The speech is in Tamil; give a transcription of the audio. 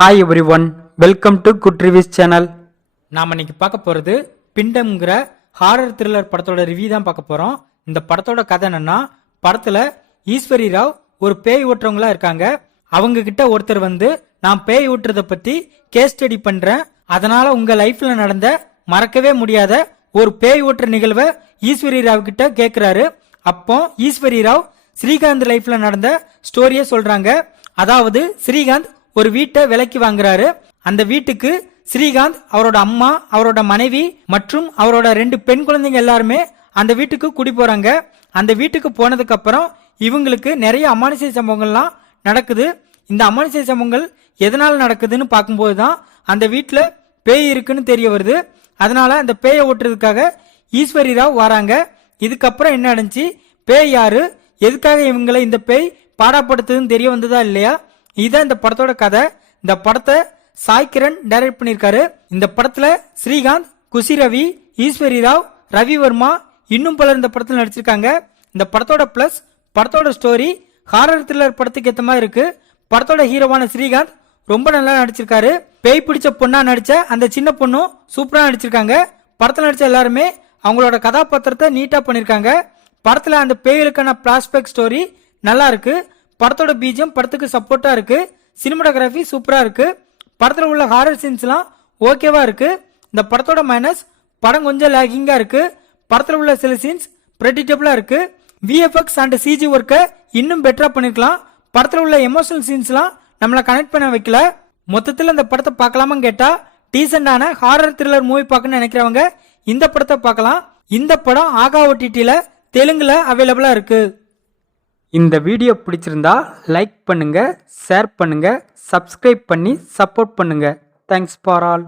Hi every one, welcome to good reviews channel. நாம் இன்னைக்கு பார்க்க போகிறது பிண்டம்ங்கிற ஹாரர் த்ரில்லர் படத்தோட ரிவ்யூ தான் பார்க்க போகிறோம். இந்த படத்தோட கதை என்னன்னா, படத்தில் ஈஸ்வரி ராவ் ஒரு பேய் ஓட்டுறவங்களா இருக்காங்க. அவங்க கிட்ட ஒருத்தர் வந்து, நான் பேய் ஓட்டுறத பற்றி கேஸ் ஸ்டடி பண்ணுறேன், அதனால உங்கள் லைஃப்பில் நடந்த மறக்கவே முடியாத ஒரு பேய் ஓட்டுற நிகழ்வை ஈஸ்வரி ராவ் கிட்ட கேட்குறாரு. அப்போ ஈஸ்வரி ராவ் ஸ்ரீகாந்த் லைஃப்ல நடந்த ஸ்டோரியை சொல்றாங்க. அதாவது ஸ்ரீகாந்த் ஒரு வீட்டை விலைக்கு வாங்குறாரு. அந்த வீட்டுக்கு ஸ்ரீகாந்த், அவரோட அம்மா, அவரோட மனைவி மற்றும் அவரோட 2 பெண் குழந்தைங்க எல்லாருமே அந்த வீட்டுக்கு குடி போறாங்க. அந்த வீட்டுக்கு போனதுக்கு அப்புறம் இவங்களுக்கு நிறைய அமானுஷ்ய சம்பவங்கள்லாம் நடக்குது. இந்த அமானுஷ்ய சம்பவங்கள் எதனால நடக்குதுன்னு பார்க்கும்போது தான் அந்த வீட்டுல பேய் இருக்குன்னு தெரிய வருது. அதனால அந்த பேயை ஓட்டுறதுக்காக ஈஸ்வரி ராவ் வராங்க. இதுக்கப்புறம் என்ன நடந்துச்சு, பேய் யாரு, எதுக்காக இவங்களை இந்த பேய் பாடப்படுத்துதுன்னு தெரிய வந்ததா இல்லையா, இதுதான் இந்த படத்தோட கதை. இந்த படத்தை சாய் கிரண் டைரக்ட் பண்ணிருக்காரு. இந்த படத்துல ஸ்ரீகாந்த், குஷி ரவி, ஈஸ்வரி ராவ், ரவி வர்மா இன்னும் பலர் இந்த படத்துல நடிச்சிருக்காங்க. இந்த படத்தோட பிளஸ், படத்தோட ஸ்டோரி ஹாரர் த்ரில்லர் படத்துக்கு ஏத்த மாதிரி இருக்கு. படத்தோட ஹீரோவான ஸ்ரீகாந்த் ரொம்ப நல்லா நடிச்சிருக்காரு. பேய் பிடிச்ச பொண்ணா நடிச்ச அந்த சின்ன பொண்ணும் சூப்பரா நடிச்சிருக்காங்க. படத்துல நடிச்ச எல்லாருமே அவங்களோட கதாபாத்திரத்தை நீட்டா பண்ணிருக்காங்க. படத்துல அந்த பேய்களுக்கான பிளாஷ்பேக் ஸ்டோரி நல்லா இருக்கு. படத்தோட பீஜம் படத்துக்கு சப்போர்ட்டா இருக்கு. சினிமாட்டோகிராஃபி சூப்பரா இருக்கு. படத்துல உள்ள ஹாரர் சீன்ஸ் எல்லாம் ஓகேவா இருக்கு. இந்த படத்தோட மைனஸ், படம் கொஞ்சம் லேகிங்கா இருக்கு. படத்துல உள்ள சில சீன்ஸ் பிரெடிக்டபிளா இருக்கு. விஎஃப்எக்ஸ் அண்ட் சிஜி ஒர்க்கை இன்னும் பெட்டரா பண்ணிருக்கலாம். படத்துல உள்ள எமோஷனல் சீன்ஸ் எல்லாம் நம்மள கனெக்ட் பண்ண வைக்கல. மொத்தத்தில் இந்த படத்தை பார்க்கலாமான்னு கேட்டா, டீசென்டான ஹாரர் த்ரில்லர் மூவி பார்க்கணும்னு நினைக்கிறவங்க இந்த படத்தை பார்க்கலாம். இந்த படம் ஆகா ஓடிடில தெலுங்குல அவைலபிளா இருக்கு. இந்த வீடியோ பிடிச்சிருந்தா லைக் பண்ணுங்க, ஷேர் பண்ணுங்க, சப்ஸ்கிரைப் பண்ணி சப்போர்ட் பண்ணுங்க. Thanks for all.